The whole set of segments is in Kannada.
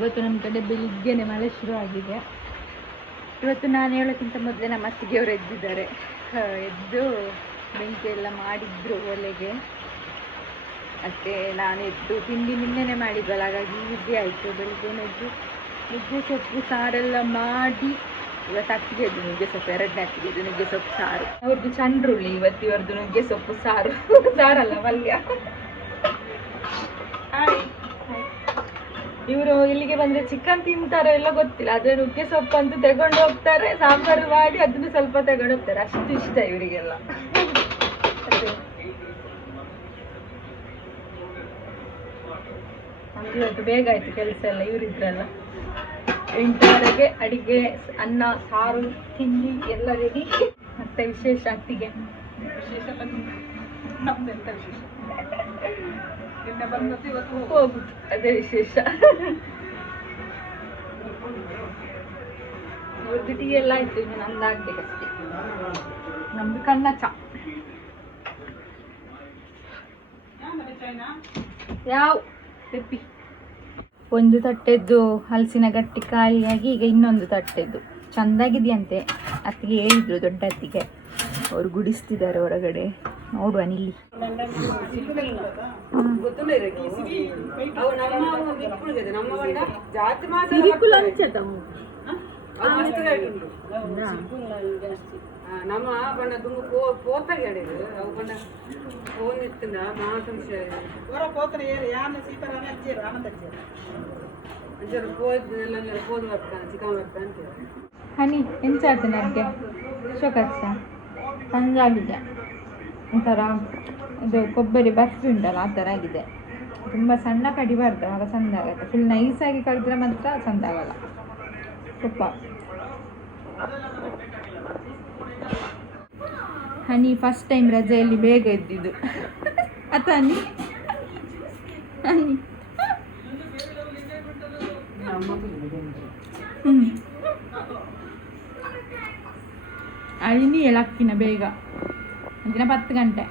ಇವತ್ತು ನಮ್ಮ ಕಡೆ ಬೆಳಿಗ್ಗೆನೆ ಮಳೆ ಶುರು ಆಗಿದೆ. ಇವತ್ತು ನಾನು ಹೇಳೋಕ್ಕಿಂತ ಮೊದಲೇ ನಮ್ಮ ಅತ್ತಿಗೆಯವರು ಎದ್ದಿದ್ದಾರೆ. ಎದ್ದು ಬೆಂಕಿ ಎಲ್ಲ ಮಾಡಿದ್ರು ಒಲೆಗೆ. ಮತ್ತೆ ನಾನು ಎದ್ದು ತಿಂಡಿ ನಿನ್ನೆನೆ ಮಾಡಿದ್ದಲ್ಲ ಹಾಗಾಗಿ ಈಸಿ ಆಯಿತು ಬೆಳಿಗ್ಗೆ ಎದ್ದು. ನುಗ್ಗೆ ಸೊಪ್ಪು, ಸಾರೆಲ್ಲ ಮಾಡಿ ಇವತ್ತು ಎದ್ದು ನುಗ್ಗೆ ಸೊಪ್ಪು, ಎರಡನೇ ಅತ್ತಿಗೆದು ನುಗ್ಗೆ ಸೊಪ್ಪು ಸಾರು. ಅವ್ರದ್ದು ಚಂಡ್ರುಳ್ಳಿ ಇವತ್ತು ನುಗ್ಗೆ ಸೊಪ್ಪು ಸಾರು. ಸಾರಲ್ಲ ಪಲ್ಯ ಇವರು ಇಲ್ಲಿಗೆ ಬಂದ್ರೆ ಚಿಕನ್ ತಿಂತಾರೋ ಎಲ್ಲ ಗೊತ್ತಿಲ್ಲ. ಆದ್ರೆ ನುಗ್ಗೆ ಸೊಪ್ಪು ಅಂತ ತಗೊಂಡು ಹೋಗ್ತಾರೆ, ಸಾಂಬಾರು ಮಾಡಿ ಅದನ್ನು ಸ್ವಲ್ಪ ತಗೊಂಡು ಹೋಗ್ತಾರೆ. ಅಷ್ಟು ಇಷ್ಟ ಇವರಿಗೆಲ್ಲ. ಇವತ್ತು ಬೇಗ ಆಯ್ತು ಕೆಲಸ ಎಲ್ಲ, ಇವರಿದ್ರಲ್ಲ. ಎಂಟುವರೆಗೆ ಅಡಿಗೆ, ಅನ್ನ, ಸಾರು, ತಿಂಡಿ ಎಲ್ಲ ರೆಡಿ ಮತ್ತೆ ವಿಶೇಷ ಅತ್ತಿಗೆ? ವಿಶೇಷ ನಮ್ದೆಂತ ವಿಶೇಷ? ನಿನ್ನೆ ಬಂದದ್ದು ಇವತ್ತು ಅದೇ ವಿಶೇಷ. ಇವ್ರದ್ದು ಟೀ ಎಲ್ಲ ಆಯ್ತು, ಇನ್ನು ನಮ್ದು ಆಗ್ಬೇಕಷ್ಟೇ ನಮ್ದು ಕಣ್ಣ ಚಾ. ಯಾವ? ಪೆಪ್ಪಿ. ಒಂದು ತಟ್ಟೆದ್ದು ಹಲಸಿನ ಗಟ್ಟಿ ಖಾಲಿಯಾಗಿ, ಈಗ ಇನ್ನೊಂದು ತಟ್ಟೆದ್ದು. ಚಂದಾಗಿದೆಯಂತೆ. ಅತ್ತಿಗೆ ಹೇಳಿದ್ರು ದೊಡ್ಡ ಅತ್ತಿಗೆ. ಅವರು ಗುಡಿಸ್ತಿದ್ದಾರೆ ಹೊರಗಡೆ. ನೋಡುವ ನಿಲ್ಲಿ. ನಮ್ಮ ಬಣ್ಣ ತುಂಬ ಪೋ ಪೋತಾಗಿ ಆಡಿದ್ರು ಅವು ಬಣ್ಣ ಫೋನ್ ಇತ್ತಿಂದ ಮಾಸ ವಿಷಯ ಅಂಚರು ಪೋದೆಲ್ಲ ಪೋದು ಬರ್ತಾನೆ ಚಿಕನ್ ಬರ್ತಾನೆ ಅಂತ ಹನಿ ಎಂಚಾಯ್ತು ನನಗೆ ಶೋಕಚ್ಚ ಚಂದಾಗಿದೆ ಒಂಥರ ಇದು ಕೊಬ್ಬರಿ ಬರ್ಫಿ ಉಂಟಲ್ಲ, ಆ ಥರ ಆಗಿದೆ. ತುಂಬ ಸಣ್ಣ ಕಡಿಬಾರ್ದು ಆಗ ಚಂದ ಆಗುತ್ತೆ. ಫುಲ್ ನೈಸಾಗಿ ಕಡಿದ್ರೆ ಮಾತ್ರ ಚಂದ ಆಗಲ್ಲ. ತುಪ್ಪ ಹನಿ ಫಸ್ಟ್ ಟೈಮ್ ರಜೆಯಲ್ಲಿ ಬೇಗ ಎದ್ದಿದ್ದು. ಅತ್ತ ಹನಿ? ಹನಿ. ಹ್ಞೂ ಅಳಿನಿ ಎಳಕ್ಕಿನ ಬೇಗ. ದಿನ ಪತ್ತು ಗಂಟೆ.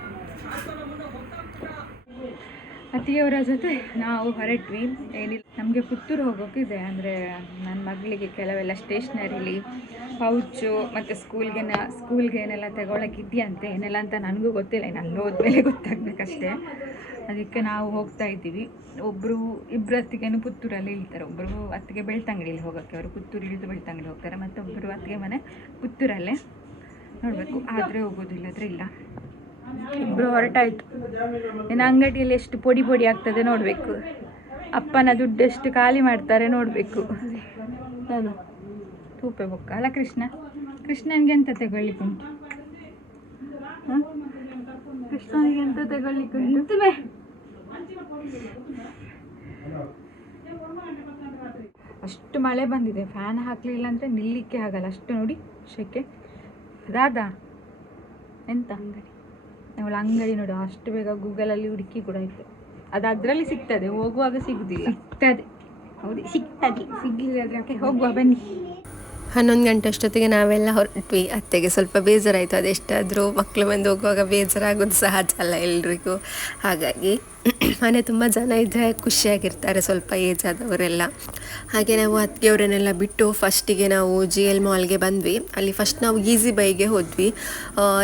ಅತ್ತಿಗೆಯವರ ಜೊತೆ ನಾವು ಹೊರಟ್ವಿ. ಏನಿಲ್ಲ, ನಮಗೆ ಪುತ್ತೂರು ಹೋಗೋಕ್ಕಿದೆ ಅಂದರೆ ನನ್ನ ಮಗಳಿಗೆ ಕೆಲವೆಲ್ಲ ಸ್ಟೇಷ್ನರಿಲಿ, ಪೌಚು ಮತ್ತು ಸ್ಕೂಲ್ಗೆ ಸ್ಕೂಲ್ಗೆ ಏನೆಲ್ಲ ತಗೊಳಕ್ಕಿದೆಯಂತೆ ಏನೆಲ್ಲ ಅಂತ ನನಗೂ ಗೊತ್ತಿಲ್ಲ. ಇನ್ನು ಅಲ್ಲಿ ಹೋದ್ಮೇಲೆ ಗೊತ್ತಾಗಬೇಕಷ್ಟೇ. ಅದಕ್ಕೆ ನಾವು ಹೋಗ್ತಾ ಇದ್ದೀವಿ. ಒಬ್ಬರು ಇಬ್ಬರು ಅತ್ತಿಗೆನೂ ಪುತ್ತೂರಲ್ಲಿ ಇಳ್ತಾರೆ ಒಬ್ಬರು ಅತ್ತಿಗೆ ಬೆಳ್ತಂಗಡಿಲಿ ಹೋಗೋಕ್ಕೆ ಅವರು ಪುತ್ತೂರು ಇಳಿದು ಬೆಳ್ತಂಗಡಿ ಹೋಗ್ತಾರೆ. ಮತ್ತೊಬ್ಬರು ಅತ್ತಿಗೆ ಮನೆ ಪುತ್ತೂರಲ್ಲೇ. ನೋಡಬೇಕು. ಆದರೆ ಹೋಗೋದಿಲ್ಲ ಆದ್ರೆ ಇಲ್ಲ. ಇಬ್ಬರು ಹೊರಟಾಯ್ತು. ಇನ್ನು ಅಂಗಡಿಯಲ್ಲಿ ಎಷ್ಟು ಪೊಡಿ ಪೊಡಿ ಆಗ್ತದೆ ನೋಡಬೇಕು. ಅಪ್ಪನ ದುಡ್ಡು ಎಷ್ಟು ಖಾಲಿ ಮಾಡ್ತಾರೆ ನೋಡಬೇಕು. ಅದು ತೂಪೆ ಬೊಕ್ಕ. ಅಲ್ಲ ಕೃಷ್ಣ. ಕೃಷ್ಣನಿಗೆ ಎಂತ ತಗೊಳ್ಳಿಕ್ಕೆ ಉಂಟು? ಕೃಷ್ಣನಿಗೆ ಎಂತ ತಗೊಳ್ಳಿಕ್ಕೆ ಉಂಟು ಅಷ್ಟು ಮಳೆ ಬಂದಿದೆ. ಫ್ಯಾನ್ ಹಾಕಲಿಲ್ಲ ಅಂದರೆ ನಿಲ್ಲಿಕ್ಕೆ ಆಗಲ್ಲ. ಅಷ್ಟು ನೋಡಿ ಶೆಕೆ. ದಾದಾ ಎಂತ? ಅಂಗಡಿ. ಅವಳ ಅಂಗಡಿ ನೋಡು ಅಷ್ಟು ಬೇಗ ಗೂಗಲಲ್ಲಿ ಹುಡುಕಿ ಕೂಡ ಆಯ್ತು. ಅದು ಅದರಲ್ಲಿ ಸಿಗ್ತದೆ ಹೋಗುವಾಗ ಸಿಗುದಿಲ್ಲ. ಸಿಗ್ತದೆ. ಹೌದು ಸಿಗ್ತದೆ. ಸಿಗ್ಲಿಲ್ಲ ಹೋಗುವ ಬನ್ನಿ. ಹನ್ನೊಂದು ಗಂಟೆ ಅಷ್ಟೊತ್ತಿಗೆ ನಾವೆಲ್ಲ ಹೊರಟ್ವಿ. ಅತ್ತೆಗೆ ಸ್ವಲ್ಪ ಬೇಜಾರಾಯಿತು ಅದೆಷ್ಟಾದರೂ ಮಕ್ಕಳು ಬಂದು ಹೋಗುವಾಗ ಬೇಜಾರಾಗೋದು ಸಹಜ ಅಲ್ಲ ಎಲ್ರಿಗೂ. ಹಾಗಾಗಿ ಮನೆ ತುಂಬ ಜನ ಇದ್ದರೆ ಖುಷಿಯಾಗಿರ್ತಾರೆ ಸ್ವಲ್ಪ ಏಜ್ ಆದವರೆಲ್ಲ. ಹಾಗೆ ನಾವು ಅತ್ತಿಗೆಯವರನ್ನೆಲ್ಲ ಬಿಟ್ಟು ಫಸ್ಟಿಗೆ ನಾವು ಜಿ ಎಲ್ ಮಾಲ್ಗೆ ಬಂದ್ವಿ. ಅಲ್ಲಿ ಫಸ್ಟ್ ನಾವು ಈಸಿ ಬೈಗೆ ಹೋದ್ವಿ.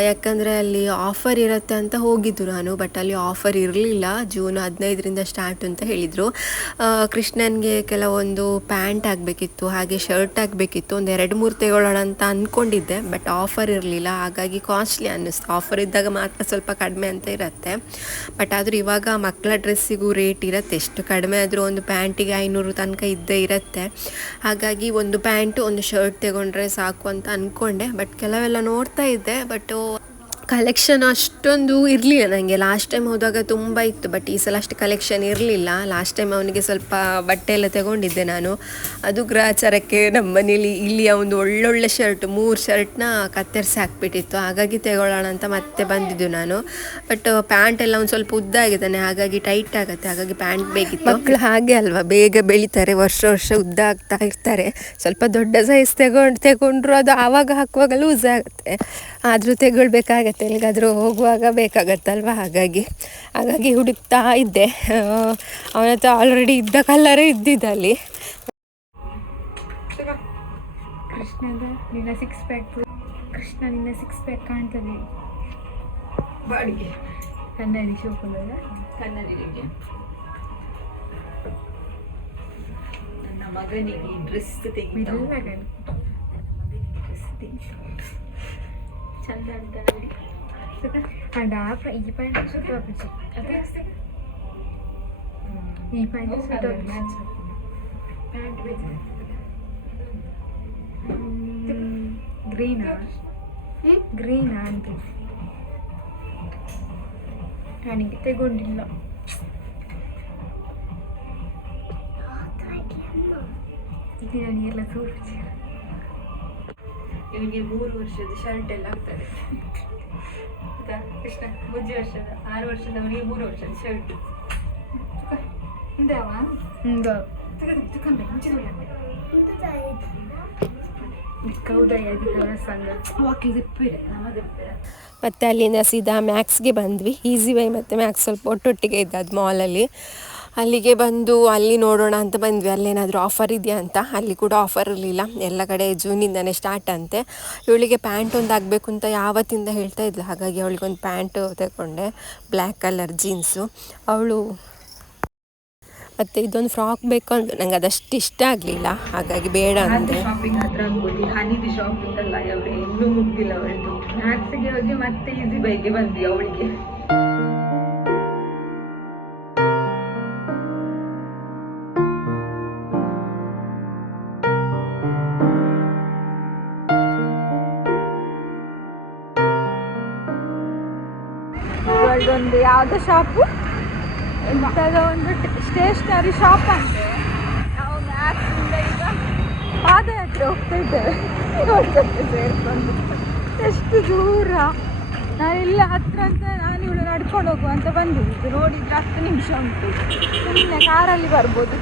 ಯಾಕಂದರೆ ಅಲ್ಲಿ ಆಫರ್ ಇರುತ್ತೆ ಅಂತ ಹೋಗಿದ್ದು ನಾನು ಬಟ್ ಅಲ್ಲಿ ಆಫರ್ ಇರಲಿಲ್ಲ. ಜೂನ್ ಹದಿನೈದರಿಂದ ಸ್ಟಾರ್ಟ್ ಅಂತ ಹೇಳಿದರು. ಕೃಷ್ಣನ್ಗೆ ಕೆಲವೊಂದು ಪ್ಯಾಂಟ್ ಆಗಬೇಕಿತ್ತು ಹಾಗೆ ಶರ್ಟ್ ಆಗಬೇಕಿತ್ತು ಒಂದು ಎರಡು ಮೂರು ತೆಗೊಳ್ಳೋಣ ಅಂತ ಅಂದ್ಕೊಂಡಿದ್ದೆ ಬಟ್ ಆಫರ್ ಇರಲಿಲ್ಲ. ಹಾಗಾಗಿ ಕಾಸ್ಟ್ಲಿ ಅನ್ನಿಸ್ತು. ಆಫರ್ ಇದ್ದಾಗ ಮಾತ್ರ ಸ್ವಲ್ಪ ಕಡಿಮೆ ಅಂತ ಇರುತ್ತೆ. ಬಟ್ ಆದರೂ ಇವಾಗ ಮಕ್ಕಳ ಡ್ರೆಸ್ಸಿಗೂ ರೇಟ್ ಇರುತ್ತೆ. ಎಷ್ಟು ಕಡಿಮೆ ಆದರೂ ಒಂದು ಪ್ಯಾಂಟಿಗೆ ಐನೂರು ತನಕ ಇದ್ದೇ ಇರುತ್ತೆ. ಹಾಗಾಗಿ ಒಂದು ಪ್ಯಾಂಟು, ಒಂದು ಶರ್ಟ್ ತಗೊಂಡ್ರೆ ಸಾಕು ಅಂತ ಅಂದ್ಕೊಂಡೆ ಬಟ್ ಕೆಲವೆಲ್ಲ ನೋಡ್ತಾ ಇದ್ದೆ. ಬಟ್ ಕಲೆಕ್ಷನ್ ಅಷ್ಟೊಂದು ಇರಲಿಲ್ಲ ನನಗೆ ಲಾಸ್ಟ್ ಟೈಮ್ ಹೋದಾಗ ತುಂಬ ಇತ್ತು ಬಟ್ ಈ ಸಲ ಅಷ್ಟು ಕಲೆಕ್ಷನ್ ಇರಲಿಲ್ಲ. ಲಾಸ್ಟ್ ಟೈಮ್ ಅವನಿಗೆ ಸ್ವಲ್ಪ ಬಟ್ಟೆ ಎಲ್ಲ ತಗೊಂಡಿದ್ದೆ ನಾನು. ಅದು ಗ್ರಾಚಾರಕ್ಕೆ ನಮ್ಮ ಮನೇಲಿ ಇಲ್ಲಿ ಒಂದು ಒಳ್ಳೊಳ್ಳೆ ಶರ್ಟ್ ಮೂರು ಶರ್ಟ್ನ ಕತ್ತರಿಸಿ ಹಾಕ್ಬಿಟ್ಟಿತ್ತು. ಹಾಗಾಗಿ ತಗೊಳ್ಳೋಣ ಅಂತ ಮತ್ತೆ ಬಂದಿದ್ದು ನಾನು. ಬಟ್ ಪ್ಯಾಂಟ್ ಎಲ್ಲ ಒಂದು ಸ್ವಲ್ಪ ಉದ್ದ ಆಗಿದ್ದಾನೆ, ಹಾಗಾಗಿ ಟೈಟ್ ಆಗುತ್ತೆ. ಹಾಗಾಗಿ ಪ್ಯಾಂಟ್ ಬೇಕಿತ್ತು. ಮಕ್ಕಳು ಹಾಗೆ ಅಲ್ವಾ? ಬೇಗ ಬೆಳಿತಾರೆ, ವರ್ಷ ವರ್ಷ ಉದ್ದ ಆಗ್ತಾ ಇರ್ತಾರೆ. ಸ್ವಲ್ಪ ದೊಡ್ಡ ಸೈಜ್ ತಗೊಂಡು, ತಗೊಂಡ್ರು ಅದು ಆವಾಗ ಹಾಕುವಾಗ ಲೂಸ್ ಆಗುತ್ತೆ. ಆದರೂ ತಗೊಳ್ಬೇಕಾಗತ್ತೆ. ಮತ್ತೆ ಎಲ್ಲಿಗಾದರೂ ಹೋಗುವಾಗ ಬೇಕಾಗತ್ತಲ್ವ? ಹಾಗಾಗಿ ಹಾಗಾಗಿ ಹುಡುಕ್ತಾ ಇದ್ದೆ. ಅವನ ಹತ್ರ ಆಲ್ರೆಡಿ ಇದ್ದ ಕಲ್ಲರೇ ಇದ್ದಿದ್ದಲ್ಲಿ ಕೃಷ್ಣದ ನಿನ್ನ ಸಿಕ್ಸ್ ಪ್ಯಾಕ್ ಕೃಷ್ಣ ನಿನ್ನ ಸಿಕ್ಸ್ ಪ್ಯಾಕ್ ಕಾಣ್ತದೆ ಬಾಡಿಗೆ. ಕನ್ನಡಿ ಶಿವಕುಂದದ ಕನ್ನಡಿಗೆ. ನನ್ನ ಮಗನಿಗೆ ಡ್ರೆಸ್ ತೆಗೆದು ಡ್ರೆಸ್ ಕಣ್ ಚಂದ ಉಂಟ ನೋಡಿ ಅಂಡ್ ಆ ಪ್ರ- ಈ ಪ್ಯಾಂಟ್ ಸುಟ್ಟು ಹಾಕಿಸಿ ಅದೇ ಈ ಪ್ಯಾಂಟ್ ಸುಟ್ಟು ಹಾಕಿಸಿ ಗ್ರೀನಾ ಗ್ರೀನಾ ಅಂತ ನನಗೆ ತಗೊಂಡಿಲ್ಲ ಇದು ನನಗೆಲ್ಲ ತೋರಿಸಿ ಇವನಿಗೆ ಮೂರು ವರ್ಷದ ಶರ್ಟ್ ಎಲ್ಲ ಆಗ್ತದೆ. ಆಯ್ತಾ? ಕೃಷ್ಣ ಮುಜ್ಜು ವರ್ಷದ ಆರು ವರ್ಷದವನಿಗೆ ಮೂರು ವರ್ಷದ ಶರ್ಟ್. ಹಿಂದೆ. ಮತ್ತು ಅಲ್ಲಿಂದ ಸೀದಾ ಮ್ಯಾಕ್ಸ್ಗೆ ಬಂದ್ವಿ. ಈಸಿ ವೈ ಮತ್ತು ಮ್ಯಾಕ್ಸ್ ಸ್ವಲ್ಪ ಒಟ್ಟೊಟ್ಟಿಗೆ ಇದ್ದದ್ದು ಅದು ಮಾಲಲ್ಲಿ ಅಲ್ಲಿಗೆ ಬಂದು ಅಲ್ಲಿ ನೋಡೋಣ ಅಂತ ಬಂದ್ವಿ. ಅಲ್ಲೇನಾದರೂ ಆಫರ್ ಇದೆಯಾ ಅಂತ? ಅಲ್ಲಿ ಕೂಡ ಆಫರ್ ಇರಲಿಲ್ಲ. ಎಲ್ಲ ಕಡೆ ಜೂನಿಂದನೇ ಸ್ಟಾರ್ಟ್ ಅಂತೆ. ಇವಳಿಗೆ ಪ್ಯಾಂಟ್ ಒಂದು ಆಗಬೇಕು ಅಂತ ಯಾವತ್ತಿಂದ ಹೇಳ್ತಾ ಇದ್ಲು. ಹಾಗಾಗಿ ಅವಳಿಗೊಂದು ಪ್ಯಾಂಟು ತಗೊಂಡೆ ಬ್ಲ್ಯಾಕ್ ಕಲರ್ ಜೀನ್ಸು ಅವಳು ಮತ್ತು ಇದೊಂದು ಫ್ರಾಕ್ ಬೇಕು ಅಂತ ನಂಗೆ ಅದಷ್ಟು ಇಷ್ಟ ಆಗಲಿಲ್ಲ. ಹಾಗಾಗಿ ಬೇಡ ಅಂದೆ. ಶಾಪಿಂಗ್ ಹತ್ರ ಹನಿದು ಶಾಪಿಂಗ್ ಅಲ್ಲ ಅವ್ರು ಇನ್ನೂ ಮುಗ್ದಿಲ್ಲ ಅವಳದು. ಮ್ಯಾಕ್ಸಿಗೆ ಹೋಗಿ ಮತ್ತೆ ಈಸಿ ಬೈಗೆ ಬಂದ್ವಿ ಅವಳಿಗೆ. ಒಂದು ಯಾವುದೋ ಶಾಪು? ಇಂಥದ್ದು ಒಂದು ಸ್ಟೇಷ್ನರಿ ಶಾಪ್ ಅಂತೆ. ನಾವು ಮ್ಯಾಕ್ಸಿಂದ ಈಗ ಪಾದಯಾತ್ರೆ ಹೋಗ್ತಾ ಇದ್ದೇವೆ. ನೋಡ್ಬೇಕು ಸೇರ್ಕೊಂಡು. ಎಷ್ಟು ದೂರ. ನಾನು ಇಲ್ಲ ಹತ್ರ ಅಂತ ನಾನು ಇವಳು ನಡ್ಕೊಂಡು ಹೋಗುವ ಅಂತ ಬಂದಿದ್ದು. ನೋಡಿದ್ರೆ ಹತ್ತು ನಿಮಿಷ ಉಂಟು. ಸುಮ್ಮನೆ ಕಾರಲ್ಲಿ ಬರ್ಬೋದು.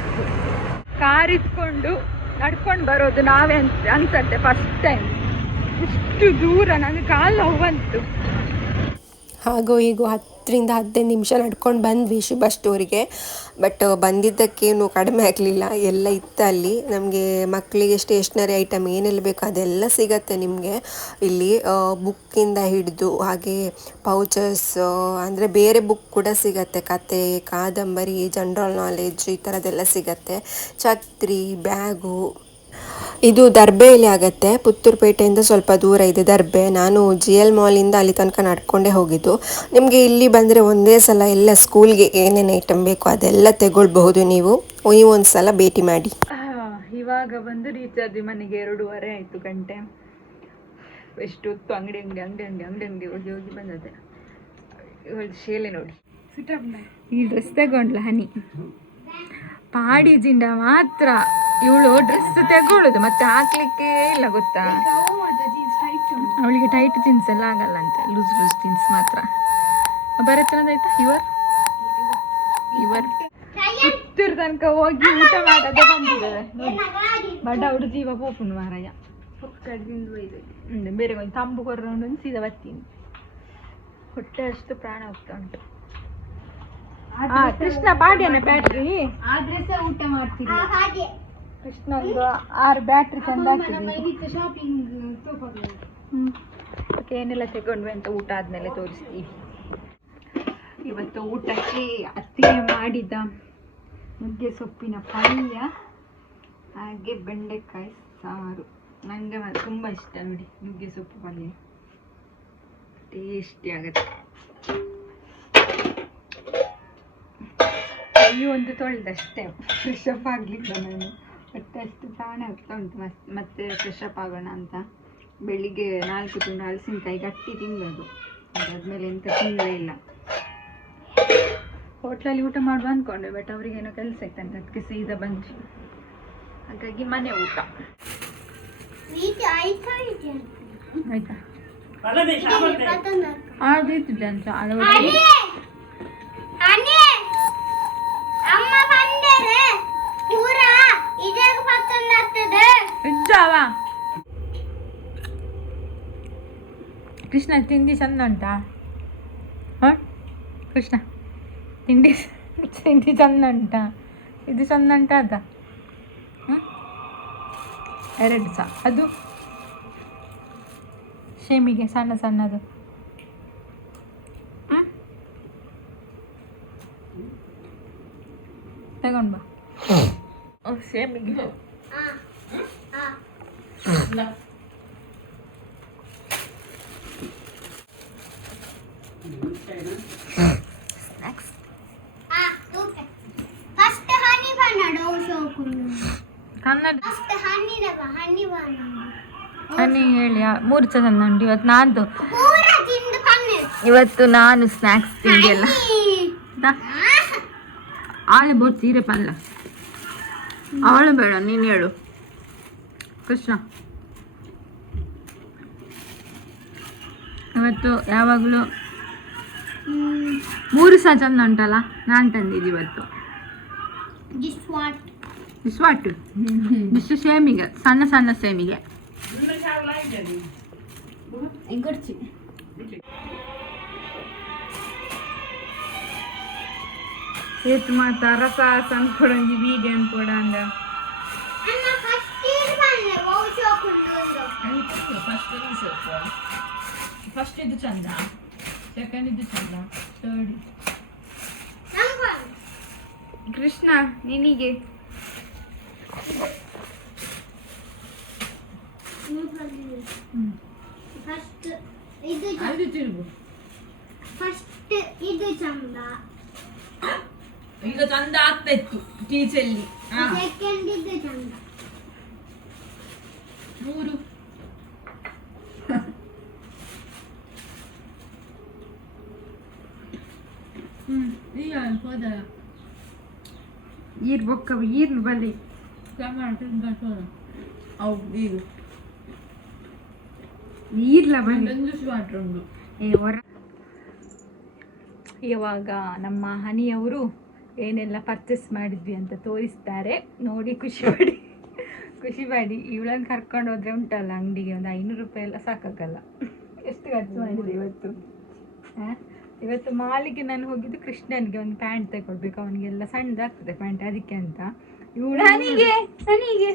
ಕಾರ್ ಇಟ್ಕೊಂಡು ನಡ್ಕೊಂಡು ಬರೋದು ನಾವೇ ಅಂತ ಅನ್ಸತ್ತೆ ಫಸ್ಟ್ ಟೈಮ್ ಇಷ್ಟು ದೂರ. ನನಗೆ ಕಾಲು ನೋವು ಬಂತು. ಹಾಗೂ ಹೀಗೋ ಹತ್ತರಿಂದ ಹದಿನೈದು ನಿಮಿಷ ನಡ್ಕೊಂಡು ಬಂದ್ವಿ ಶುಭ ಸ್ಟೋರಿಗೆ. ಬಟ್ ಬಂದಿದ್ದಕ್ಕೇನು ಕಡಿಮೆ ಆಗಲಿಲ್ಲ. ಎಲ್ಲ ಇತ್ತು ಅಲ್ಲಿ. ನಮಗೆ ಮಕ್ಕಳಿಗೆ ಸ್ಟೇಷ್ನರಿ ಐಟಮ್ ಏನೆಲ್ಲ ಬೇಕು ಅದೆಲ್ಲ ಸಿಗತ್ತೆ ನಿಮಗೆ. ಇಲ್ಲಿ ಬುಕ್ಕಿಂದ ಹಿಡಿದು ಹಾಗೆ ಪೌಚಸ್ ಅಂದರೆ ಬೇರೆ ಬುಕ್ ಕೂಡ ಸಿಗತ್ತೆ. ಕತೆ ಕಾದಂಬರಿ ಜನರಲ್ ನಾಲೆಜ್ ಈ ಥರದ್ದೆಲ್ಲ ಸಿಗತ್ತೆ. ಛತ್ರಿ, ಬ್ಯಾಗು ಇದು ದರ್ಬೆಯಲ್ಲಿ ಆಗತ್ತೆ. ಪುತ್ತೂರು ಪೇಟೆಯಿಂದ ಸ್ವಲ್ಪ ದೂರ ಇದೆ ದರ್ಬೆ ನಾನು ಜಿ ಎಲ್ ಮಾಲಿಂದ ಅಲ್ಲಿ ತನಕ ನಡ್ಕೊಂಡೇ ಹೋಗಿದ್ದು. ನಿಮಗೆ ಇಲ್ಲಿ ಬಂದರೆ ಒಂದೇ ಸಲ ಎಲ್ಲ ಸ್ಕೂಲ್ಗೆ ಏನೇನು ಐಟಮ್ ಬೇಕು ಅದೆಲ್ಲ ತಗೊಳ್ಬಹುದು ನೀವು. ನೀವು ಒಂದು ಸಲ ಭೇಟಿ ಮಾಡಿ. ಇವಾಗ ಬಂದು ರೀಚ್ ಆದ್ವಿ ಮನೆಗೆ ಎರಡೂವರೆ ಆಯಿತು ಗಂಟೆ. ಎಷ್ಟು ಹೊತ್ತು ಅಂಗಡಿ ಅಂಗಡಿ ಅಂಗಡಿ ಅಂಗಡಿ ಅಂಗಡಿ ಅಂಗಡಿ ಹೋಗಿ ಹೋಗಿ ಬಂದದೆ ಇವಳು ಶೇಲೆ ನೋಡಿ. ಈ ಡ್ರೆಸ್ ತಗೊಂಡ್ಲ ಹನಿ. ಪಾಡಿ ಜಿಂಡ ಮಾತ್ರ. ಇವಳು ಡ್ರೆಸ್ ತಗೊಳ್ಳೋದು ಮತ್ತೆ ಹಾಕ್ಲಿಕ್ಕೆ ಇಲ್ಲ ಗೊತ್ತಾ? ಅವಳಿಗೆ ಟೈಟ್ ಜೀನ್ಸ್ ಎಲ್ಲ ಆಗಲ್ಲ ಅಂತ ಲೂಸ್ ಲೂಸ್ ಜೀನ್ಸ್ ಮಾತ್ರ. ಬರತ್ತನದಾಯ್ತಾ ಇವರ್? ಇವರ್? ಪುತ್ತೂರು ತನಕ ಹೋಗಿ ಊಟ ಮಾಡದೆ ಬಂದಿದ್ದಾರೆ. ಬಡ ಅವಳು ಜೀವ ಪೋಪುಂಡು ಮಾರಾಯ. ಬೇರೆ ಒಂದು ತಂಬು ಕೊರ್ಕೊಂಡು ಒಂದು ಸೀದಾ ಬರ್ತೀನಿ. ಹೊಟ್ಟೆ ಅಷ್ಟು ಪ್ರಾಣ ಹೋಗ್ತಾ ಉಂಟು. ಕೃಷ್ಣ ಪಾಡ್ಯಾನ ಬ್ಯಾಟ್ರಿ. ಆದ್ರೆ ಸಹ ಊಟ ಮಾಡ್ತಿಲ್ಲ. ಕೃಷ್ಣ ಒಂದು ಆರು ಬ್ಯಾಟ್ರಿ ತಂದು ಹ್ಞೂ ಅದಕ್ಕೆ ಏನೆಲ್ಲ ತಗೊಂಡ್ವಿ ಅಂತ ಊಟ ಆದ್ಮೇಲೆ ತೋರಿಸ್ತೀವಿ. ಇವತ್ತು ಊಟಕ್ಕೆ ಅತ್ತಿಗೆ ಮಾಡಿದ ನುಗ್ಗೆ ಸೊಪ್ಪಿನ ಪಲ್ಯ ಹಾಗೆ ಬೆಂಡೆಕಾಯಿ ಸಾರು. ನನಗೆ ತುಂಬ ಇಷ್ಟ ನೋಡಿ ನುಗ್ಗೆ ಸೊಪ್ಪು ಪಲ್ಯ. ಟೇಸ್ಟಿ ಆಗುತ್ತೆ. ಕೈ ಒಂದು ತೊಳೆದಷ್ಟೇ. ಫ್ರೆಶ್ ಅಪ್ ಆಗಲಿಲ್ಲ ನಾನು. ಮತ್ತೆ ಅಷ್ಟು ಪ್ರಾಣ ಆಗ್ತಾ ಉಂಟು ಮಸ್- ಮತ್ತೆ ಫ್ರೆಶ್ ಅಪ್ ಆಗೋಣ ಅಂತ. ಬೆಳಿಗ್ಗೆ ನಾಲ್ಕು ತುಂಡು ಹಲಸಿನಕಾಯಿ ಗಟ್ಟಿ ತಿನ್ನೋದು ಅದಾದ್ಮೇಲೆ ಎಂತ ತಿನ್ನಲೇ ಇಲ್ಲ. ಹೋಟ್ಲಲ್ಲಿ ಊಟ ಮಾಡುವ ಅಂದ್ಕೊಂಡೆ ಬಟ್ ಅವ್ರಿಗೇನೋ ಕೆಲಸ ಇತ್ತಂತೆ ಅದಕ್ಕೆ ಸೀದಾ ಬಂದ್ವಿ. ಹಾಗಾಗಿ ಮನೆ ಊಟ. ಆಯ್ತಾ ಆದಿತ್ತು ಅಂತ ಅದು ಅಮ್ಮ ಬಂದರೆ ಪೂರ ಇದಾಗ ನಿಜವಾ ಕೃಷ್ಣ ತಿಂಡಿ ಚಂದ ಉಂಟಾ ಹಾಂ? ಕೃಷ್ಣ ತಿಂಡಿ ತಿಂಡಿ ಚಂದ ಉಂಟಾ ಇದು ಚಂದ ಉಂಟಾ ಅದ ಎರಡು ಸಹ ಅದು ಶೇಮಿಗೆ, ಸಣ್ಣ ಸಣ್ಣದು. ತಗೊಂಡು ಬಾ. ಶೇಮಿಗೆ. ಫಸ್ಟ್ ಹನಿ ಬನ್ನಡು ಶೋಕುಂಡು ಕನ್ನಡ. ಹನಿ ಹೇಳಿ ಮೂರು ಚಂದ ಉಂಟು ಇವತ್ತು ತಿಂದು ಇವತ್ತು ನಾನು ಸ್ನ್ಯಾಕ್ಸ್ ತಿಂದಿಲ್ಲ. ಆಳೆ ಬೋಟ್ ಸೀರೆ ಪಲ್ಲ ಅವಳು ಬೇಡ ನೀನು ಹೇಳು. ಕೃಷ್ಣ. ಇವತ್ತು ಯಾವಾಗಲೂ ಮೂರು ಸಹ ಚಂದ ಉಂಟಲ್ಲ ನಾನು ತಂದಿದ್ದು ಇವತ್ತು. ದಿಸ್ ವಾಟ್ ಇಸ್ವಾಟು ಇಷ್ಟು ಸೇಮಿಗೆ ಸಣ್ಣ ಸಣ್ಣ ಸೇಮಿಗೆ. ಎಂಗಡ್ಚಿ ಸೇತು ಮಾತ ರಸ ಸಂಕೊಡೊಂದು ವೀಡಿಯೋ ಅನ್ಕೊಡ ಅಂದ ಅಣ್ಣ ಫಸ್ಟ್ ಫಸ್ಟ್ ಇದು ಚಂದ ಸೆಕೆಂಡ್ ಇದು ಚಂದ ಥರ್ಡ್ ನಂಗೆ ಕೃಷ್ಣ ನಿನಗೆ ಫಸ್ಟ್ ಇದು ಅದು ತಿರುಗು ಫಸ್ಟ್ ಇದು ಚಂದ ಈಗ ಚಂದ ಆಗ್ತಾ ಇತ್ತು ಟೀಚಲ್ಲಿ ಸೆಕೆಂಡ್ ಇದು ಚಂದ ಮೂರು ಹ್ಮ್ ಈಗ ಹೋದ ಈರ್ ಬೊಕ್ಕ ಈರ್ಲು ಈಗ ಈರ್ಲ ಬಲಿ ಹೊರ. ಇವಾಗ ನಮ್ಮ ಹನಿಯವರು ಏನೆಲ್ಲ ಪರ್ಚೇಸ್ ಮಾಡಿದ್ವಿ ಅಂತ ತೋರಿಸ್ತಾರೆ. ನೋಡಿ ಖುಷಿ ಮಾಡಿ ಖುಷಿ ಮಾಡಿ ಇವಳನ್ನು ಕರ್ಕೊಂಡು ಹೋದ್ರೆ ಉಂಟಲ್ಲ ಅಂಗಡಿಗೆ. ಒಂದು ಐನೂರು ರೂಪಾಯಿ ಎಲ್ಲ ಸಾಕಾಗಲ್ಲ. ಎಷ್ಟು ಖರ್ಚು ಮಾಡಿದೆ ಇವತ್ತು? ಆ? ಇವತ್ತು ಮಾಲಿಗೆ ನಾನು ಹೋಗಿದ್ದು ಕೃಷ್ಣನಿಗೆ ಒಂದು ಪ್ಯಾಂಟ್ ತಗೊಳ್ಬೇಕು. ಅವನಿಗೆಲ್ಲ ಸಣ್ಣದಾಗ್ತದೆ ಪ್ಯಾಂಟ್ ಅದಕ್ಕೆ ಅಂತ. ನನಗೆ ನನಗೆ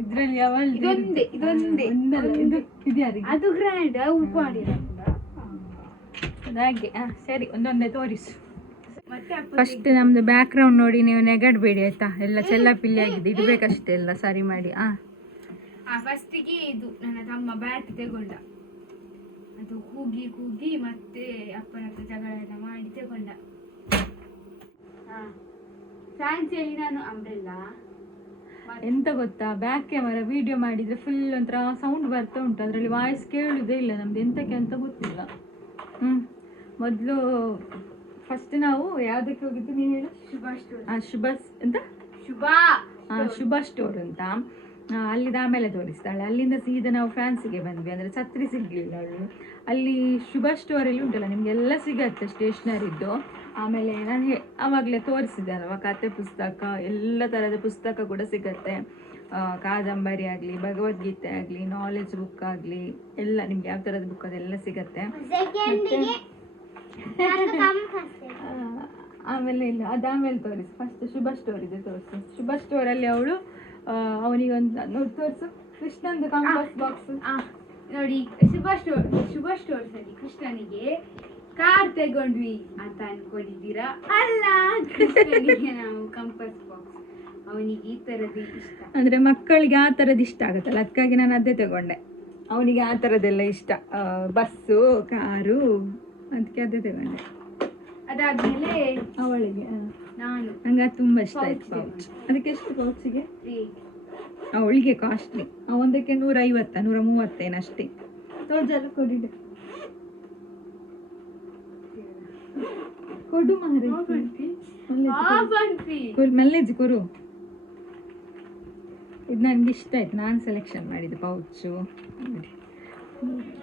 ಇದ್ರಲ್ಲಿ ಯಾವ ಇದೊಂದೇ, ಇದೊಂದೇ. ಇದು ಇದು ಯಾರಿಗೆ? ಅದು ಗ್ರ್ಯಾಂಡ್ ಹಾಗೆ ಆ, ಸರಿ ಒಂದೊಂದೇ ತೋರಿಸು. ಫಸ್ಟ್ ನಮ್ದು ಬ್ಯಾಕ್ ಗ್ರೌಂಡ್ ನೋಡಿ ನೀವು ನೆಗಡ್ಬೇಡಿ ಆಯ್ತಾ? ಎಲ್ಲ ಚೆಲ್ಲಾಪಿಲ್ಲಿ ಆಗಿದೆ. ಇಡ್ಬೇಕಷ್ಟೇ ಎಲ್ಲ ಸರಿ ಮಾಡಿ ಆ ಫಸ್ಟಿಗೆ ಇದು ನನ್ನ ತಮ್ಮ ಬ್ಯಾಟ್ ತಗೊಂಡ. ಅದು ಕೂಗಿ ಕೂಗಿ ಮತ್ತೆ ಅಪ್ಪನ ಹತ್ರ ಜಗಳ ಎಲ್ಲ ಮಾಡಿ ತಗೊಂಡ. ಫ್ಯಾನ್ಸಿಯಲ್ಲಿ ನಾನು ಅಂಬ್ರೆಲ್ಲ? ಎಂತ ಗೊತ್ತಾ? ಬ್ಯಾಕ್ ಕ್ಯಾಮರಾ ವಿಡಿಯೋ ಮಾಡಿದ್ರೆ ಫುಲ್ ಒಂಥರ ಸೌಂಡ್ ಬರ್ತಾ ಉಂಟು. ಅದರಲ್ಲಿ ವಾಯ್ಸ್ ಕೇಳುವುದೇ ಇಲ್ಲ ನಮ್ದು. ಎಂತಕ್ಕೆ ಅಂತ ಗೊತ್ತಿಲ್ಲ. ಹ್ಮ್. ಮೊದಲು ಫಸ್ಟ್ ನಾವು ಯಾವುದಕ್ಕೆ ಹೋಗಿದ್ದು ನೀನು ಹೇಳು? ಶುಭ ಸ್ಟೋರ್ ಶುಭ ಎಂತ? ಶುಭ ಶುಭ ಸ್ಟೋರ್ ಅಂತ. ಅಲ್ಲಿಂದ ಆಮೇಲೆ ತೋರಿಸ್ತಾಳೆ. ಅಲ್ಲಿಂದ ಸೀದಾ ನಾವು ಫ್ಯಾನ್ಸಿಗೆ ಬಂದ್ವಿ. ಅಂದರೆ ಛತ್ರಿ ಸಿಗಲಿಲ್ಲ ಅವಳು ಅಲ್ಲಿ ಶುಭ ಸ್ಟೋರಲ್ಲಿ ಉಂಟಲ್ಲ ನಿಮಗೆಲ್ಲ ಸಿಗತ್ತೆ ಸ್ಟೇಷ್ನರಿದ್ದು. ಆಮೇಲೆ ನಾನು ಆವಾಗಲೇ ತೋರಿಸಿದೆ ಅಲ್ವಾ ಕತೆ ಪುಸ್ತಕ ಎಲ್ಲ ಥರದ ಪುಸ್ತಕ ಕೂಡ ಸಿಗತ್ತೆ. ಕಾದಂಬರಿ ಆಗಲಿ ಭಗವದ್ಗೀತೆ ಆಗಲಿ ನಾಲೆಜ್ ಬುಕ್ ಆಗಲಿ ಎಲ್ಲ ನಿಮ್ಗೆ ಯಾವ ಥರದ ಬುಕ್ ಅದೆಲ್ಲ ಸಿಗತ್ತೆ. ಆಮೇಲೆ ಇಲ್ಲ ಅದಾದ್ಮೇಲೆ ತೋರಿಸಿ. ಫಸ್ಟ್ ಶುಭ ಸ್ಟೋರ್ ಇದೆ ತೋರಿಸಿ. ಶುಭ ಸ್ಟೋರಲ್ಲಿ ಅವಳು ಅವನಿಗೆ ಒಂದು ನೋಡಿ ತೋರಿಸು. ಕೃಷ್ಣಂದು ಕಾಂಪಾಸ್ ಬಾಕ್ಸ್ ನೋಡಿ ಶುಭ ಸ್ಟೋರ್ ಶುಭ ಸ್ಟೋರ್ಸ್ ಅಲ್ಲಿ ಕೃಷ್ಣನಿಗೆ ಕಾರ್ ತಗೊಂಡ್ವಿ ಅಂತ ಅನ್ಕೊಂಡಿದ್ದೀರಾ? ಅಲ್ಲ ಕೃಷ್ಣನಿಗೆ ನಾವು ಕಂಪಸ್ ಬಾಕ್ಸ್ ಅವನಿಗೆ ಈ ತರದ್ದು ಇಷ್ಟ. ಅಂದ್ರೆ ಮಕ್ಕಳಿಗೆ ಆ ಥರದ್ದು ಇಷ್ಟ ಆಗುತ್ತಲ್ಲ ಅದಕ್ಕಾಗಿ ನಾನು ಅದೇ ತಗೊಂಡೆ. ಅವನಿಗೆ ಆ ತರದೆಲ್ಲ ಇಷ್ಟ. ಬಸ್ಸು ಕಾರು ಅದಕ್ಕೆ ಅದೇ ತಗೊಂಡೆ. ಅದಾದ್ಮೇಲೆ ಅವಳಿಗೆ. ನಾನು. ನಂಗೆ ಅದು ತುಂಬ ಇಷ್ಟ ಆಯ್ತು ಪೌಚ್ ಅದಕ್ಕೆ ಎಷ್ಟು ಪೌಚಿಗೆ. ಅವಳಿಗೆ ಕಾಸ್ಟ್ಲಿ ಒಂದಕ್ಕೆ ನೂರ ಐವತ್ತ ನೂರ ಮೂವತ್ತೇನು ಅಷ್ಟೇ ತೋಜಲು ಕೊಡಿ ಕೊಡು. ಮಹಾರಾಜ್. ಮೆಲ್ಲೇಜ್ ಕೊರು ಇದು ನನಗೆ ಇಷ್ಟ ಆಯ್ತು. ನಾನು ಸೆಲೆಕ್ಷನ್ ಮಾಡಿದ್ದು ಪೌಚು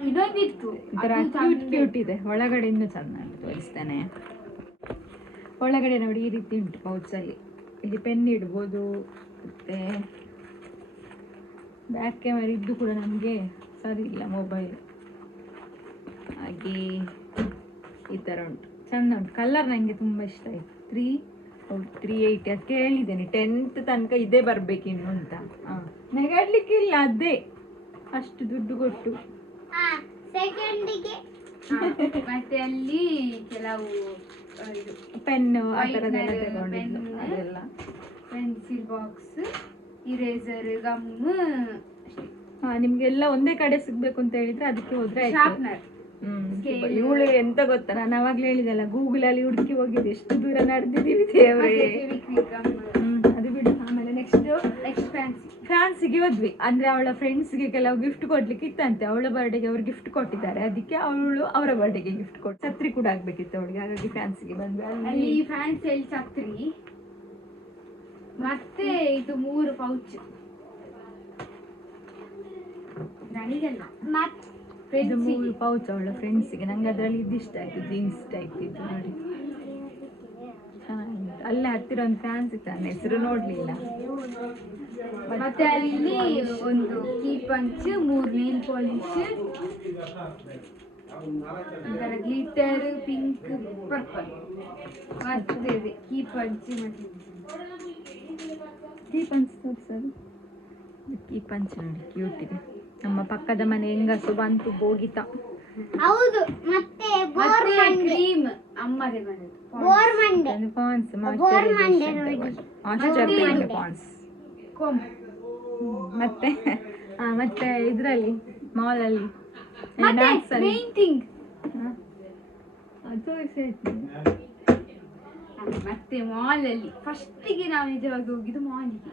ಇದೊಂದಿತ್ತು ಕ್ಯೂಟ್. ಕ್ಯೂಟ್ ಇದೆ. ಒಳಗಡೆ ಇನ್ನೂ ಚೆನ್ನಾಗಿ ತೋರಿಸ್ತೇನೆ. ಒಳಗಡೆ ನೋಡಿ ಈ ರೀತಿ ಉಂಟು ಪೌಚಲ್ಲಿ ಇಲ್ಲಿ ಪೆನ್ ಇಡ್ಬೋದು, ಮತ್ತೆ ಬ್ಯಾಕ್ ಕ್ಯಾಮರ ಇದ್ದು ಕೂಡ ನಮಗೆ ಸರಿ ಇಲ್ಲ ಮೊಬೈಲ್ ಹಾಗೆ ಈ ಥರ ಉಂಟು. ಚೆಂದ ಉಂಟು. ಕಲರ್ ನನಗೆ ತುಂಬ ಇಷ್ಟ ಆಯ್ತು. ತ್ರೀ ತ್ರೀ ಏಯ್ಟಿ ಅದು ಕೇಳಿದ್ದೇನೆ. ಟೆಂತ್ ತನಕ ಇದೇ ಬರಬೇಕಿನ್ನು ಅಂತ. ಹಾಂ. ನೆಗಾಡ್ಲಿಕ್ಕಿಲ್ಲ, ಅದೇ. ಅಷ್ಟು ದುಡ್ಡು ಕೊಟ್ಟು. ಮತ್ತೆ ಅಲ್ಲಿ ಕೆಲವು pen pen. Pencil box eraser gum ನಿಮ್ಗೆಲ್ಲ ನಿಮಗೆಲ್ಲ ಒಂದೇ ಕಡೆ ಸಿಗ್ಬೇಕು ಅಂತ ಹೇಳಿದ್ರೆ ಅದಕ್ಕೆ ಹೋದ್ರೆ ಶಾರ್ಪ್ನರ್ ಇವಳು ಎಂತ ಗೊತ್ತಾ? ನಾನು ಅವಾಗ್ಲೇ ಹೇಳಿದಲ್ಲ ಗೂಗಲ್ ಅಲ್ಲಿ ಹುಡುಕಿ ಹೋಗಿದ್ದು ಎಷ್ಟು ದೂರ ನಡೆದಿದ್ದೀವಿ ದೇವ್ರೇ ಹ್ಮ್ ಅದು ಬಿಡು ಆಮೇಲೆ ನೆಕ್ಸ್ಟ್ ನೆಕ್ಸ್ಟ್ ಫ್ಯಾನ್ಸಿ ಫ್ಯಾನ್ಸಿಗೆ ಹೋದ್ವಿ. ಅಂದ್ರೆ ಅವಳ ಫ್ರೆಂಡ್ಸ್ಗೆ ಕೆಲವು ಗಿಫ್ಟ್ ಕೊಡ್ಲಿಕ್ಕೆ ಇತ್ತಂತೆ ಅವಳ ಬರ್ಡೆಗೆ ಅವ್ರು ಗಿಫ್ಟ್ ಕೊಟ್ಟಿದ್ದಾರೆ. ಅದಕ್ಕೆ ಅವಳು ಅವರ ಬರ್ಡೆಗೆ ಗಿಫ್ಟ್ ಕೊಟ್ಟು ಛತ್ರಿ ಕೂಡ ಆಗ್ಬೇಕಿತ್ತು ಅವಳಿಗೆ. ಹಾಗಾಗಿ ಫ್ಯಾನ್ಸಿಗೆ ಬಂದ್ವಿ. ಅಲ್ಲಿ ಅಲ್ಲಿ ಫ್ಯಾನ್ಸಿಯಲ್ಲಿ ಛತ್ರಿ. ಮತ್ತೆ ಇದು ಮೂರು ಪೌಚ್ ನನಗೆಲ್ಲ. ಇದು ಮೂರು ಪೌಚ್ ಅವಳ ಫ್ರೆಂಡ್ಸಿಗೆ ನಂಗೆ ಅದರಲ್ಲಿ ಇದು ಇಷ್ಟ ಆಯ್ತು. ಜೀನ್ಸ್ ಟೈಪ್ ಇದು ನೋಡಿ. ಅಲ್ಲೇ ಹತ್ತಿರ ಒಂದು ಫ್ಯಾನ್ಸ್ ಇತ್ತು ನನ್ನ ಹೆಸರು ನೋಡ್ಲಿಲ್ಲ. ಮತ್ತೆ ಅಲ್ಲಿ ಒಂದು ಕೀ ಪಂಚ್ ಮೂರು ನೇಲ್ ಪಾಲಿಶ್ ಒಂಥರ ಗ್ಲಿಟರ್ ಪಿಂಕ್ ಪರ್ಪಲ್ ಮತ್ತೆ ಕೀ ಪಂಚ್ ಮತ್ತೆ. ಕೀ ಪಂಚ್ ತೋರಿಸೋದು. ಕೀ ಪಂಚ್ ನೋಡಿ ಕ್ಯೂಟ್ ಇದೆ. ನಮ್ಮ ಪಕ್ಕದ ಮನೆ ಹೆಂಗಸು ಬಂತು ಬೋಗಿತ ಹೌದು ಮತ್ತೆ ಬೋರ್ ಮತ್ತೆ ಕ್ರೀಮ್ ಅಮ್ಮದೆ ಬಂದದ್ದು ಬೋರ್ ಮಂಡೆ. ಒಂದು ಬೋರ್ ಮಂಡೆ ನೋಡಿ. ಮಾಯಿಶ್ಚರೈಸೇಷನ್ ಪಾನ್ಸ್ ಕೊಂಬ್ ಮತ್ತೆ ಆ, ಮತ್ತೆ ಇದರಲ್ಲಿ ಮತ್ತೆ ಅಲ್ಲಿ. ಮೇನ್ ಥಿಂಗ್ ತೋರಿಸಿ ಮತ್ತೆ ಮಾಲ್ ಅಲ್ಲಿ. ಫಸ್ಟಿಗೆ ನಾವು ನಿಜವಾಗಿ ಹೋಗಿದ್ದು ಮಾಲಿಗೆ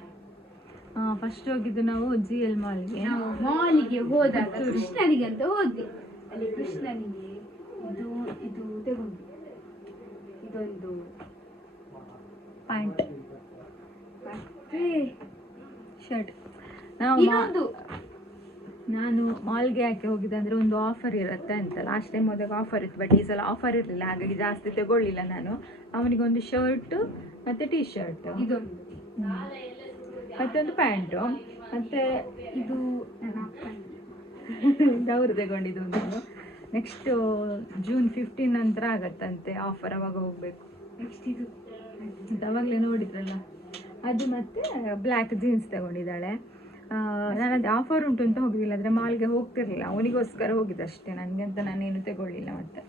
ಫಸ್ಟ್ ಹೋಗಿದ್ದು ನಾವು ಜಿ ಎಲ್ ಮಾಲ್ಗೆ ನಾವು ಮಾಲಿಗೆ ಹೋದಾಗ ಕೃಷ್ಣನಿಗೆ ಅಂತ ಹೋದ್ವಿ. ಅಲ್ಲಿ ಕೃಷ್ಣನಿಗೆ ಇದು ಇದು ತಗೊಂಡು ಇದೊಂದು ಪ್ಯಾಂಟ್. ಮತ್ತೆ ಶರ್ಟ್. ನಾವು ನಾನು ಮಾಲ್ಗೆ ಯಾಕೆ ಹೋಗಿದ್ದೆ ಅಂದರೆ ಒಂದು ಆಫರ್ ಇರುತ್ತೆ ಅಂತ ಲಾಸ್ಟ್ ಟೈಮ್ ಹೋದಾಗ ಆಫರ್ ಇತ್ತು ಬಟ್ ಈ ಸಲ ಆಫರ್ ಇರಲಿಲ್ಲ. ಹಾಗಾಗಿ ಜಾಸ್ತಿ ತಗೊಳ್ಳಿಲ್ಲ ನಾನು. ಅವನಿಗೆ ಒಂದು ಶರ್ಟ್ ಮತ್ತು ಟೀ ಶರ್ಟ್ ಇದೊಂದು ಮತ್ತೊಂದು ಪ್ಯಾಂಟು. ಮತ್ತು ಇದು ಅವ್ರು ತಗೊಂಡಿದ್ದು ಒಂದು. ನೆಕ್ಸ್ಟು ಜೂನ್ ಫಿಫ್ಟೀನ್ ನಂತರ ಆಗತ್ತಂತೆ ಆಫರ್ ಅವಾಗ ಹೋಗಬೇಕು. ನೆಕ್ಸ್ಟ್ ಇದು? ಅವಾಗಲೇ ನೋಡಿದ್ರಲ್ಲ? ಅದು ಮತ್ತೆ ಬ್ಲ್ಯಾಕ್ ಜೀನ್ಸ್ ತಗೊಂಡಿದ್ದಾಳೆ. ನಾನು ಅದು ಆಫರ್ ಉಂಟು ಅಂತ ಹೋಗಿಲ್ಲ ಆದರೆ ಮಾಲ್ಗೆ ಹೋಗ್ತಿರ್ಲಿಲ್ಲ. ಅವನಿಗೋಸ್ಕರ ಹೋಗಿದ್ದು ಅಷ್ಟೇ. ನನಗೆ ಅಂತ ನಾನೇನು ತಗೊಳ್ಳಿಲ್ಲ ಮತ್ತೆ.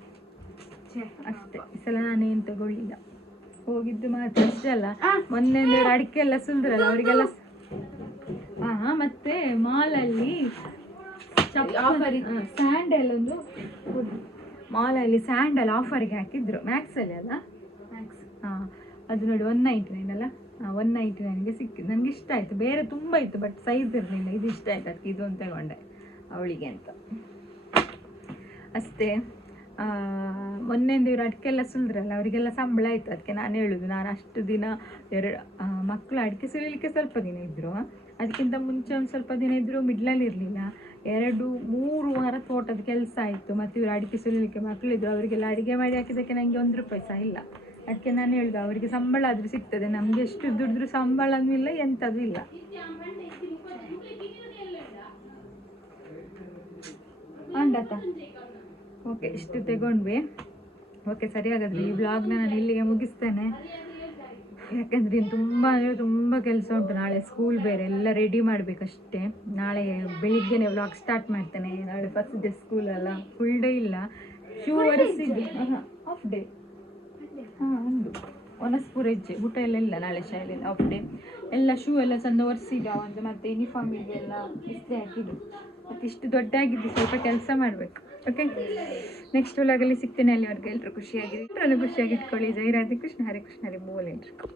ಛೆ, ಅಷ್ಟೇ. ಈ ಸಲ ನಾನೇನು ತಗೊಳ್ಳಿಲ್ಲ. ಹೋಗಿದ್ದು ಮಾತ್ರ ಅಷ್ಟೇ ಅಲ್ಲ. ಮೊನ್ನೆ ಅಡಿಕೆ ಎಲ್ಲ ಸುಲ್ದ್ರಲ್ಲ ಅವರಿಗೆಲ್ಲ ಹಾಂ ಮತ್ತೆ ಮಾಲಲ್ಲಿ ಇತ್ತು. ಸ್ಯಾಂಡಲ್ ಒಂದು ಮಾಲಲ್ಲಿ ಸ್ಯಾಂಡಲ್ ಆಫರ್ಗೆ ಹಾಕಿದ್ರು ಮ್ಯಾಕ್ಸಲ್ಲಿ ಅಲ್ಲ? ಮ್ಯಾಕ್ಸ್ ಹಾಂ ಅದು ನೋಡಿ ಒನ್ ನೈಂಟಿ ನೈನ್ ಅಲ್ಲ? ಹಾಂ ಒನ್ ನೈಂಟಿ ನೈನ್ಗೆ ಸಿಕ್ಕಿದ್ದು. ನನಗೆ ಇಷ್ಟ ಆಯಿತು. ಬೇರೆ ತುಂಬ ಇತ್ತು ಬಟ್ ಸೈಜ್ ಇರಲಿಲ್ಲ. ಇದು ಇಷ್ಟ ಆಯ್ತು ಅದಕ್ಕೆ ಇದೊಂದು ತಗೊಂಡೆ ಅವಳಿಗೆ ಅಂತ. ಅಷ್ಟೇ. ಆ, ಮೊನ್ನೆಂದು ಇವರು ಅಡಿಕೆಲ್ಲ ಸುಲಿದ್ರಲ್ಲ ಅವರಿಗೆಲ್ಲ ಸಂಬಳ ಆಯಿತು. ಅದಕ್ಕೆ ನಾನು ಹೇಳುದು ನಾನು ಅಷ್ಟು ದಿನ ಎರಡು ಮಕ್ಕಳು ಅಡಿಕೆ ಸುಲಿಲಿಕ್ಕೆ ಸ್ವಲ್ಪ ದಿನ ಇದ್ದರು ಅದಕ್ಕಿಂತ ಮುಂಚೆ ಒಂದು ಸ್ವಲ್ಪ ದಿನ ಇದ್ದರೂ ಮಿಡ್ಲಲ್ಲಿ ಇರಲಿಲ್ಲ. ಎರಡು, ಮೂರು ವಾರ ತೋಟದ ಕೆಲಸ ಆಯಿತು. ಮತ್ತು ಇವರು ಅಡಿಕೆ ಸುಲಿಲಿಕ್ಕೆ ಮಕ್ಕಳಿದ್ರು ಅವರಿಗೆಲ್ಲ ಅಡಿಗೆ ಮಾಡಿ ಹಾಕಿದ್ದಕ್ಕೆ ನನಗೆ ಒಂದು ರೂಪಾಯಿ ಸಹ ಇಲ್ಲ. ಅದಕ್ಕೆ ನಾನು ಹೇಳ್ದೆ, ಅವರಿಗೆ ಸಂಬಳ ಆದರೂ ಸಿಗ್ತದೆ. ನಮಗೆ ಎಷ್ಟು ದುಡಿದ್ರು ಸಂಬಳನೂ ಇಲ್ಲ ಎಂಥದ್ದು ಇಲ್ಲ. ಅಂಡತ ಓಕೆ ಇಷ್ಟು ತಗೊಂಡ್ವಿ. ಓಕೆ ಸರಿ ಹಾಗಾದ್ರೆ ಈ ಬ್ಲಾಗ್ನ ನಾನು ಇಲ್ಲಿಗೆ ಮುಗಿಸ್ತೇನೆ. ಯಾಕಂದ್ರೆ ಇನ್ನು ತುಂಬ ಅಂದರೆ ತುಂಬ ಕೆಲಸ ಉಂಟು ನಾಳೆ ಸ್ಕೂಲ್ ಬೇರೆ ಎಲ್ಲ ರೆಡಿ ಮಾಡಬೇಕಷ್ಟೇ. ನಾಳೆ ಬೆಳಿಗ್ಗೆನೆ ವ್ಲಾಗ್ ಸ್ಟಾರ್ಟ್ ಮಾಡ್ತೇನೆ ನಾಳೆ ಫಸ್ಟ್ ಡೇ ಸ್ಕೂಲ್ ಅಲ್ಲ ಫುಲ್ ಡೇ ಇಲ್ಲ. ಶೂ ಒರೆಸಿದ್ದೆ ಆಫ್ ಡೇ ಹಾಂ ಒಂದು ಒನಸ್ಪುರ ಹೆಜ್ಜೆ ಊಟ ಎಲ್ಲ ಇಲ್ಲ ನಾಳೆ ಶಾಲೆಯಲ್ಲಿ ಆಫ್ ಡೇ ಎಲ್ಲ ಶೂ ಎಲ್ಲ ಚಂದ ಒರೆಸಿದ್ದೆ ಒಂದು ಮತ್ತು ಯೂನಿಫಾರ್ಮಿಗೆಲ್ಲ ಇಷ್ಟೇ ಹಾಕಿದ್ದು ಮತ್ತು ಇಷ್ಟು ದೊಡ್ಡ ಆಗಿದ್ದು ಸ್ವಲ್ಪ ಕೆಲಸ ಮಾಡಬೇಕು. ಓಕೆ ನೆಕ್ಸ್ಟ್ ವ್ಲಾಗಲ್ಲಿ ಸಿಗ್ತೇನೆ ಅಲ್ಲಿವರೆಗೆ ಎಲ್ಲರೂ ಖುಷಿಯಾಗಿದೆ ಎಲ್ಲರೂ ಖುಷಿಯಾಗಿ ಇಟ್ಕೊಳ್ಳಿ. ಜೈ ಕೃಷ್ಣ. ಹರೇ ಕೃಷ್ಣ. ಹರೇ ಮೂಲ ಎಲ್ರಿಗೂ